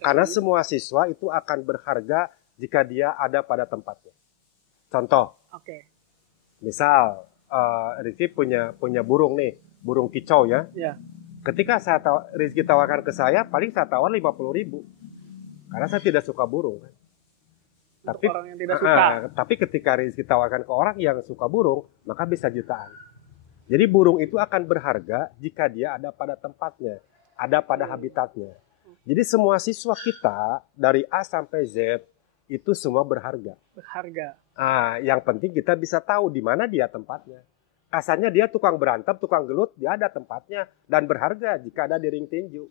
Karena semua siswa itu akan berharga jika dia ada pada tempatnya. Contoh, misal Rizky punya burung nih, burung kicau ya. Ketika Rizky tawarkan ke saya, paling saya tawar 50.000. Karena saya tidak suka burung kan. Tapi orang yang tidak suka. Tapi ketika Rizky tawarkan ke orang yang suka burung, maka bisa jutaan. Jadi burung itu akan berharga jika dia ada pada tempatnya, ada pada habitatnya. Jadi semua siswa kita dari A sampai Z itu semua berharga. Berharga. Yang penting kita bisa tahu di mana dia tempatnya. Kasarnya dia tukang berantem, tukang gelut, dia ada tempatnya dan berharga jika ada di ring tinju.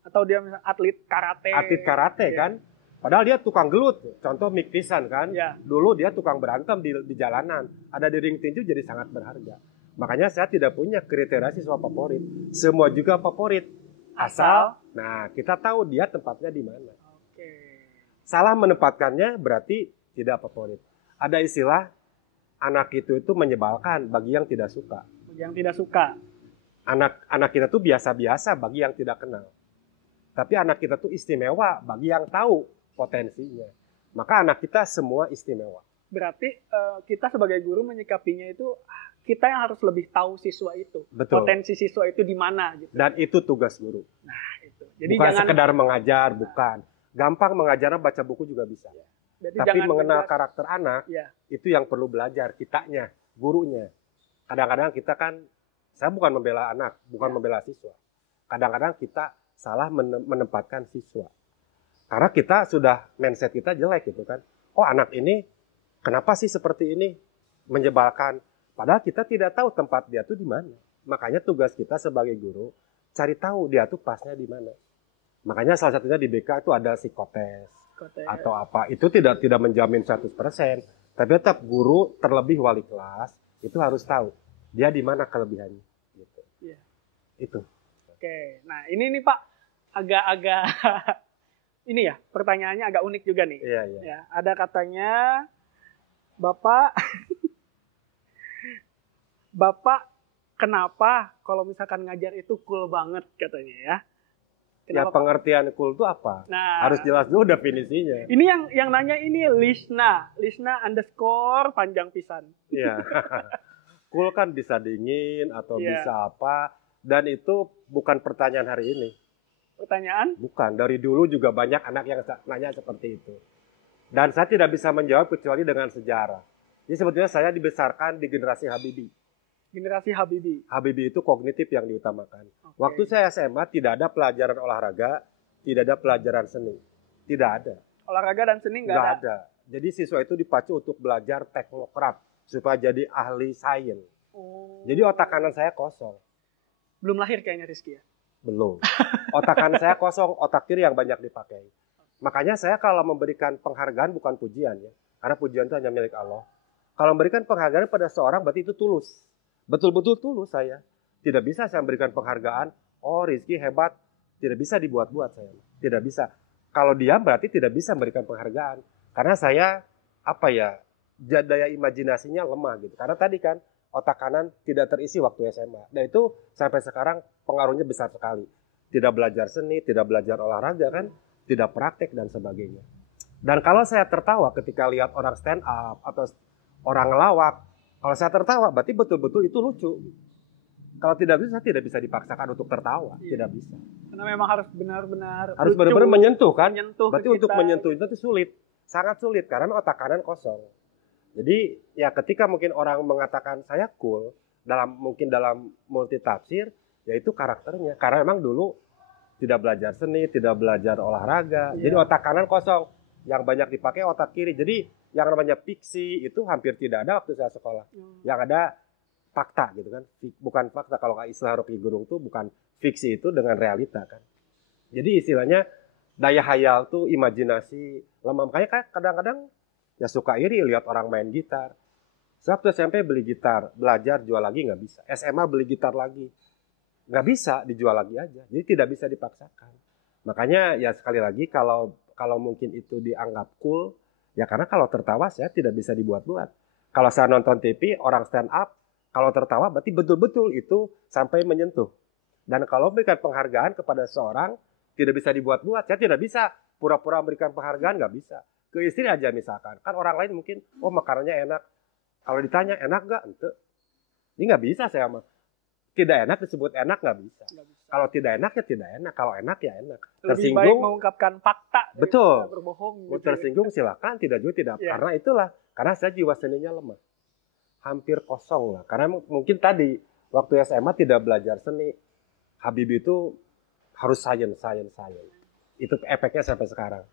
Atau dia misalnya atlet karate. Atlet karate kan. Padahal dia tukang gelut, contoh Mik Pisan kan. Dulu dia tukang berantem di jalanan, ada di ring tinju jadi sangat berharga. Makanya saya tidak punya kriteria siswa favorit. Semua juga favorit. Asal, nah kita tahu dia tempatnya di mana. Salah menempatkannya berarti tidak favorit. Ada istilah anak itu menyebalkan bagi yang tidak suka. Yang tidak suka. Anak kita tuh biasa-biasa bagi yang tidak kenal. Tapi anak kita tuh istimewa bagi yang tahu potensinya. Maka anak kita semua istimewa. Berarti kita sebagai guru menyikapinya itu kita yang harus lebih tahu siswa itu. Betul. Potensi siswa itu di mana gitu. Dan itu tugas guru. Nah, itu. Jadi bukan jangan sekedar mengajar, bukan. Gampang mengajarnya baca buku juga bisa. Jadi Tapi jangan mengenal mengejar- karakter anak, ya, itu yang perlu belajar kitanya, gurunya. Kadang-kadang kita kan, saya bukan membela anak, bukan membela siswa. Kadang-kadang kita salah menempatkan siswa. Karena kita sudah mindset kita jelek gitu kan. Oh, anak ini kenapa sih seperti ini? Menyebalkan. Padahal kita tidak tahu tempat dia tuh di mana. Makanya tugas kita sebagai guru cari tahu dia tuh pasnya di mana. Makanya salah satunya di BK itu ada psikotes kote- atau apa. Itu tidak menjamin 100%. Tapi tetap guru terlebih wali kelas itu harus tahu dia di mana kelebihannya. Gitu. Iya. Itu. Oke. Nah, ini nih Pak agak-agak ini ya, pertanyaannya agak unik juga nih. Iya, iya. Ya, ada katanya Bapak Bapak kenapa kalau misalkan ngajar itu cool banget katanya ya? Ya Kenapa, Pak? pengertian cool itu apa? Nah, Harus jelas dulu definisinya. ini yang nanya ini Lisna underscore panjang pisan. Iya. Cool kan bisa dingin atau Iya. bisa apa. Dan itu bukan pertanyaan hari ini. Pertanyaan? Bukan. Dari dulu juga banyak anak yang nanya seperti itu. Dan saya tidak bisa menjawab kecuali dengan sejarah. Jadi sebetulnya saya dibesarkan di generasi Habibie. Generasi Habibie. Habibie itu kognitif yang diutamakan. Oke. Waktu saya SMA tidak ada pelajaran olahraga, tidak ada pelajaran seni. Tidak ada. Olahraga dan seni nggak Nggak ada. ada. Jadi siswa itu dipacu untuk belajar teknokrat supaya jadi ahli sains. Oh. Jadi otak kanan saya kosong. Belum lahir kayaknya Rizky ya. Belum. Otak kanan saya kosong, otak kiri yang banyak dipakai. Makanya saya kalau memberikan penghargaan bukan pujian ya. Karena pujian itu hanya milik Allah. Kalau memberikan penghargaan pada seorang berarti itu tulus. Betul-betul tulus saya. Tidak bisa saya memberikan penghargaan, oh Rizky hebat. Tidak bisa dibuat-buat saya. Tidak bisa. Kalau diam berarti tidak bisa memberikan penghargaan. Karena saya, daya imajinasinya lemah gitu. Karena tadi kan, otak kanan tidak terisi waktu SMA. Dan itu sampai sekarang pengaruhnya besar sekali. Tidak belajar seni, tidak belajar olahraga kan, tidak praktek dan sebagainya. Dan kalau saya tertawa ketika lihat orang stand up atau orang ngelawak, kalau saya tertawa berarti betul-betul itu lucu. Kalau tidak bisa, saya tidak bisa dipaksakan untuk tertawa. Iya. Tidak bisa. Karena memang harus benar-benar Harus lucu, benar-benar menyentuh kan. menyentuh ke Berarti untuk kita. menyentuh itu sulit. Sangat sulit karena otak kanan kosong. Jadi ya ketika mungkin orang mengatakan saya cool, mungkin dalam multitafsir, ya itu karakternya. Karena memang dulu tidak belajar seni, tidak belajar olahraga. Iya. Jadi otak kanan kosong. Yang banyak dipakai otak kiri. Jadi yang namanya fiksi itu hampir tidak ada waktu saya sekolah. Yang ada fakta gitu kan. Bukan fakta, kalau istilah Rocky Gerung tuh bukan fiksi itu dengan realita kan. Jadi istilahnya daya hayal tuh imajinasi lemah. Makanya kan kadang-kadang ya suka iri lihat orang main gitar. Waktu SMP beli gitar, belajar jual lagi nggak bisa. SMA beli gitar lagi, nggak bisa dijual lagi aja. Jadi tidak bisa dipaksakan. Makanya ya sekali lagi kalau mungkin itu dianggap cool, ya karena kalau tertawa saya tidak bisa dibuat-buat. Kalau saya nonton TV, orang stand up, kalau tertawa berarti betul-betul itu sampai menyentuh. Dan kalau memberikan penghargaan kepada seorang, tidak bisa dibuat-buat. Saya tidak bisa pura-pura memberikan penghargaan, nggak bisa. Ke istri aja misalkan. Kan orang lain mungkin, oh makanannya enak. Kalau ditanya, enak nggak? Ente. Ini nggak bisa saya mah. Tidak enak disebut enak nggak bisa. Nggak bisa. Kalau tidak enak ya tidak enak. Kalau enak ya enak. Lebih baik Tersinggung, mengungkapkan fakta Betul. daripada berbohong. mau gitu. tersinggung silakan, tidak juga tidak. Iya. Karena itulah, karena saya jiwa seninya lemah. Hampir kosong lah. Karena mungkin tadi, waktu SMA tidak belajar seni. Habibie itu harus sains. Itu efeknya sampai sekarang.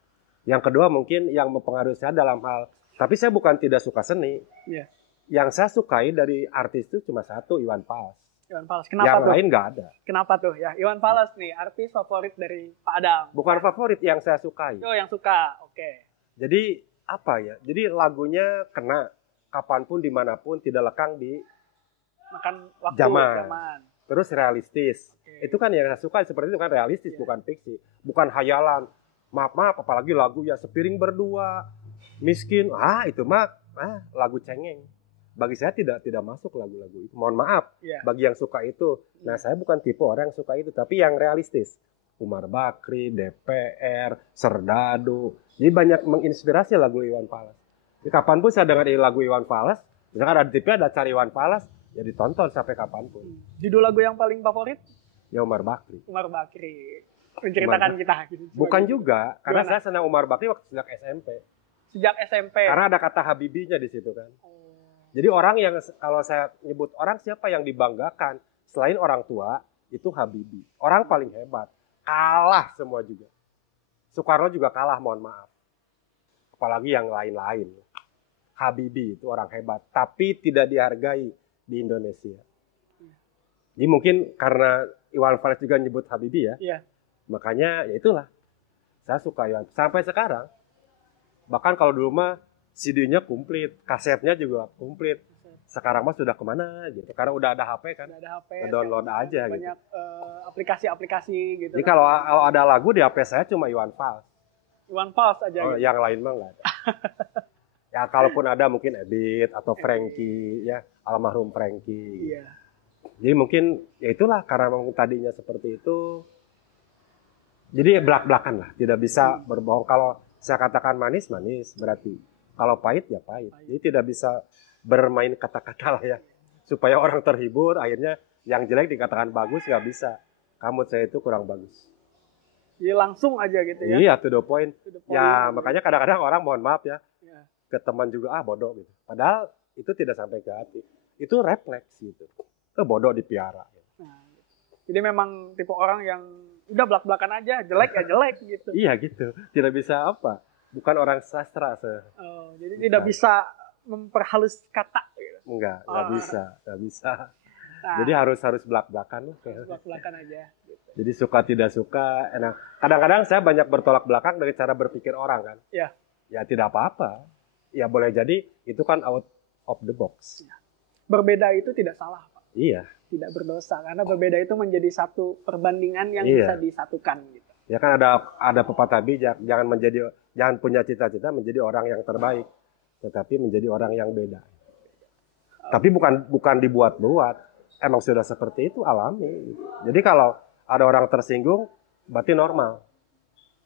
Yang kedua mungkin yang mempengaruhi saya dalam hal, tapi saya bukan tidak suka seni. Iya. Yang saya sukai dari artis itu cuma satu, Iwan Fals. Iwan Fals. Kenapa Yang tuh? lain nggak ada. Kenapa tuh ya? Iwan Fals nih, artis favorit dari Pak Adam. Bukan favorit, yang saya sukai. Oh, yang suka. Oke. Jadi apa ya? Jadi lagunya kena kapanpun, dimanapun, tidak lekang di Makan waktu Zaman. Terus realistis. Oke. Itu kan yang saya suka seperti itu kan realistis, Iya. bukan fiksi. Bukan hayalan. Maaf, apalagi lagu ya sepiring berdua, miskin. Itu mah lagu cengeng. bagi saya tidak masuk lagu-lagu itu. Mohon maaf Iya. bagi yang suka itu. Nah, saya bukan tipe orang yang suka itu, tapi yang realistis. Umar Bakri, DPR, Serdadu. Jadi banyak menginspirasi lagu Iwan Fals. Jadi kapanpun saya dengar lagu Iwan Fals, misalkan ada di TV ada cari Iwan Fals, ya ditonton sampai kapanpun. Judul lagu yang paling favorit? Ya Umar Bakri. Umar Bakri. Menceritakan kita. Gitu. Bukan juga, karena Gimana? saya senang Umar Bakri waktu sejak SMP. Sejak SMP. Karena ada kata Habibinya di situ kan. Jadi orang yang, kalau saya nyebut orang siapa yang dibanggakan selain orang tua, itu Habibie. Orang paling hebat. Kalah semua juga. Soekarno juga kalah, mohon maaf. Apalagi yang lain-lain. Habibie itu orang hebat, tapi tidak dihargai di Indonesia. Jadi mungkin karena Iwan Fals juga nyebut Habibie ya. Iya. Makanya ya itulah. Saya suka Iwan. Sampai sekarang. Bahkan kalau dulu mah CD-nya komplit, kasetnya juga komplit. Sekarang mah sudah kemana gitu. Karena udah ada HP kan. Udah ada HP. Download aja gitu. Banyak aplikasi-aplikasi gitu. Jadi kalau ada lagu di HP saya cuma Iwan Fals. Iwan Fals aja gitu. Yang lain mah nggak ada. Ya kalaupun ada mungkin Edit atau Frankie ya, almarhum Frankie. Iya. Jadi mungkin ya itulah karena memang tadinya seperti itu. Jadi belak-belakan lah, tidak bisa berbohong. Kalau saya katakan manis, manis berarti. Kalau pahit, ya pahit. Jadi tidak bisa bermain kata-kata lah ya. Supaya orang terhibur, akhirnya yang jelek dikatakan bagus, nggak bisa. Kamu saya itu kurang bagus. Jadi langsung aja gitu ya. Iya, to the point. To the point. Ya, makanya kadang-kadang orang mohon maaf ya, Iya. ke teman juga, bodoh gitu. Padahal itu tidak sampai ke hati. Itu refleks gitu. Bodoh dipiara. Nah, jadi memang tipe orang yang udah belak-belakan aja, jelek ya jelek gitu. Iya gitu. Tidak bisa apa. Bukan orang sastra. Jadi tidak bisa memperhalus kata gitu. Nggak bisa. Nah, Jadi harus belak-belakan lah. belak-belakan aja gitu. Jadi suka tidak suka. Nah, kadang-kadang saya banyak bertolak belakang dari cara berpikir orang kan. Iya. Ya tidak apa-apa. Ya boleh jadi itu kan out of the box. Berbeda itu tidak salah, Pak. Iya. Tidak berdosa karena berbeda itu menjadi satu perbandingan yang Iya. bisa disatukan gitu. Ya kan ada pepatah bijak, jangan punya cita-cita menjadi orang yang terbaik, tetapi menjadi orang yang beda. Tapi bukan dibuat-buat, emang sudah seperti itu alami. Jadi kalau ada orang tersinggung, berarti normal.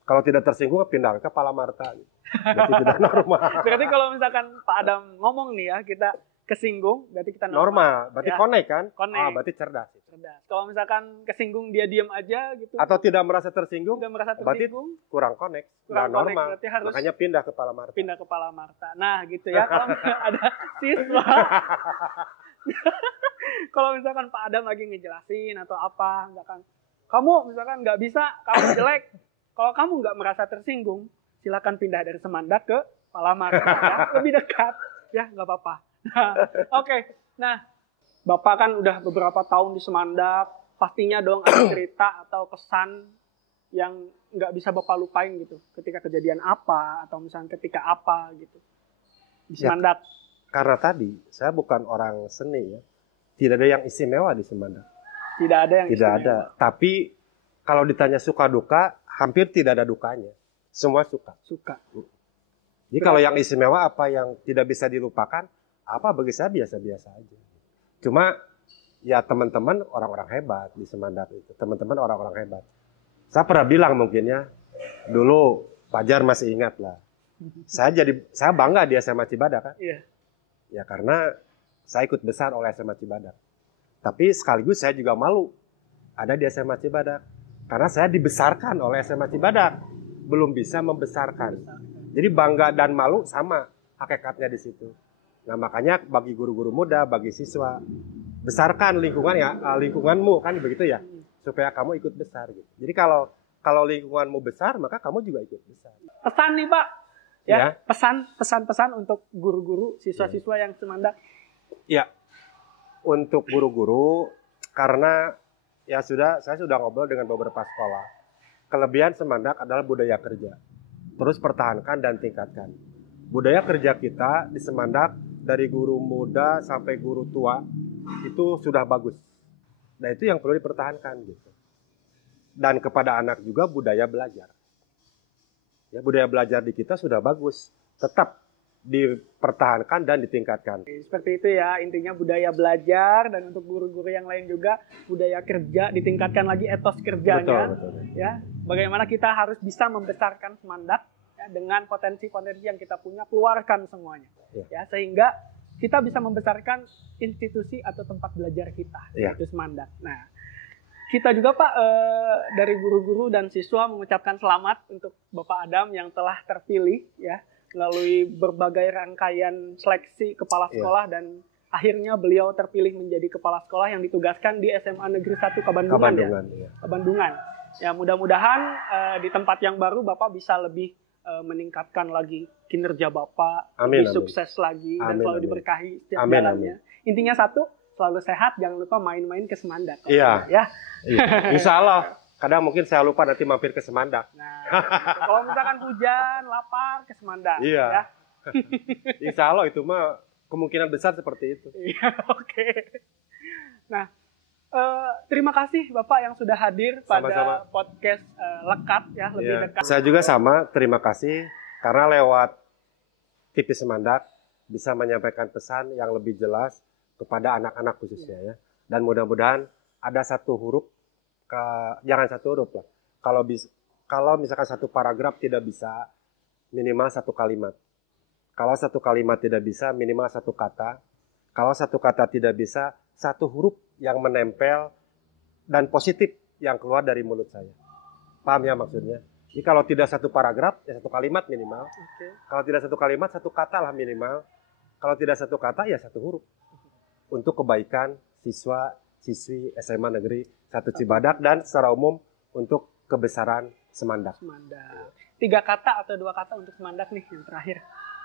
Kalau tidak tersinggung, pindah ke Palamarta. Berarti tidak normal. Berarti kalau misalkan Pak Adam ngomong nih ya, kita kesinggung, berarti kita Normal, berarti Ya. connect kan? Connect. Berarti cerdas. cerdas. Kalau misalkan kesinggung dia diam aja gitu, Atau tidak merasa tersinggung, udah merasa berarti tersinggung, kurang connect, Kurang nggak connect, normal. berarti harus Makanya pindah ke Palamarta. pindah ke Palamarta. Nah gitu ya, kalau misalkan ada siswa, kalau misalkan Pak Adam lagi ngejelasin atau apa, misalkan kamu misalkan nggak bisa, kamu jelek, kalau kamu nggak merasa tersinggung, silakan pindah dari Semandak ke Palamarta, ya. Lebih dekat, ya nggak apa-apa. Nah, Oke, nah Bapak kan udah beberapa tahun di Semandak, pastinya dong ada cerita atau kesan yang nggak bisa Bapak lupain gitu, ketika kejadian apa atau misalnya ketika apa gitu di Ya. Semandak. Karena tadi saya bukan orang seni ya, tidak ada yang istimewa di Semandak. Tidak ada yang Tidak istimewa. ada. Tapi kalau ditanya suka duka, hampir tidak ada dukanya. Semua suka. Suka. Jadi kalau yang istimewa apa yang tidak bisa dilupakan, apa bagi saya biasa-biasa aja. Cuma ya teman-teman orang-orang hebat di Semandak itu. Teman-teman orang-orang hebat. Saya pernah bilang mungkin ya, dulu Fajar masih ingat lah. Saya bangga di SMA Cibadak kan. Iya. Ya karena saya ikut besar oleh SMA Cibadak. Tapi sekaligus saya juga malu ada di SMA Cibadak. Karena saya dibesarkan oleh SMA Cibadak. Belum bisa membesarkan. Jadi bangga dan malu sama hakikatnya di situ. Nah makanya bagi guru-guru muda, bagi siswa, besarkan lingkungan ya, lingkunganmu kan begitu ya. Supaya kamu ikut besar gitu. Jadi kalau lingkunganmu besar, maka kamu juga ikut besar. Pesan nih Pak, ya, Ya. pesan-pesan untuk guru-guru, siswa-siswa yang Semandak. Ya, untuk guru-guru, karena ya saya sudah ngobrol dengan beberapa sekolah. Kelebihan Semandak adalah budaya kerja. Terus pertahankan dan tingkatkan. Budaya kerja kita di Semandak, dari guru muda sampai guru tua, itu sudah bagus. Nah itu yang perlu dipertahankan gitu. Dan kepada anak juga budaya belajar. Ya, budaya belajar di kita sudah bagus. Tetap dipertahankan dan ditingkatkan. Seperti itu ya, intinya budaya belajar, dan untuk guru-guru yang lain juga budaya kerja, ditingkatkan lagi etos kerjanya. Betul. Ya, bagaimana kita harus bisa membesarkan Semandak ya, dengan potensi-potensi yang kita punya, keluarkan semuanya. Ya, sehingga kita bisa membesarkan institusi atau tempat belajar kita, yaitu Semandak. Nah, kita juga Pak dari guru-guru dan siswa mengucapkan selamat untuk Bapak Adam yang telah terpilih ya melalui berbagai rangkaian seleksi kepala sekolah dan akhirnya beliau terpilih menjadi kepala sekolah yang ditugaskan di SMA Negeri 1 Kabandungan. Kabandungan. Ya, mudah-mudahan di tempat yang baru Bapak bisa lebih meningkatkan lagi kinerja Bapak, lebih sukses lagi dan selalu diberkahi setiap jalannya. Intinya satu, selalu sehat, jangan lupa main-main ke Semandak. Iya. Ya. Insya Allah. Kadang mungkin saya lupa nanti mampir ke Semandak. Nah, kalau misalkan hujan, lapar, ke Semandak. Iya. Ya. Insya Allah itu mah kemungkinan besar seperti itu. Iya, oke. Nah, terima kasih Bapak yang sudah hadir pada podcast Lekat ya, lebih dekat. Saya juga sama, terima kasih karena lewat TV Semandak bisa menyampaikan pesan yang lebih jelas kepada anak-anak khususnya ya. Dan mudah-mudahan ada satu huruf, jangan satu huruf lah. Kalau misalkan satu paragraf tidak bisa, minimal satu kalimat. Kalau satu kalimat tidak bisa, minimal satu kata. Kalau satu kata tidak bisa, satu huruf yang menempel dan positif yang keluar dari mulut saya. Paham ya maksudnya? Jadi kalau tidak satu paragraf, ya satu kalimat minimal. Kalau tidak satu kalimat, satu kata lah minimal. Kalau tidak satu kata, ya satu huruf. Untuk kebaikan siswa-siswi SMA Negeri 1 Cibadak dan secara umum untuk kebesaran Semandak. 3 kata atau 2 kata untuk Semandak nih yang terakhir.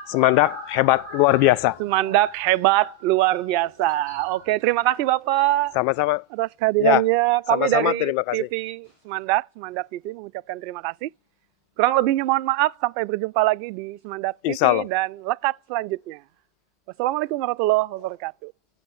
Semandak hebat luar biasa. Semandak hebat luar biasa. Oke, terima kasih Bapak. Sama-sama. Atas kehadirannya. Kami sama-sama, dari terima kasih. TV Semandak TV mengucapkan terima kasih. Kurang lebihnya mohon maaf. Sampai berjumpa lagi di Semandak TV dan Lekat selanjutnya. Wassalamualaikum warahmatullahi wabarakatuh.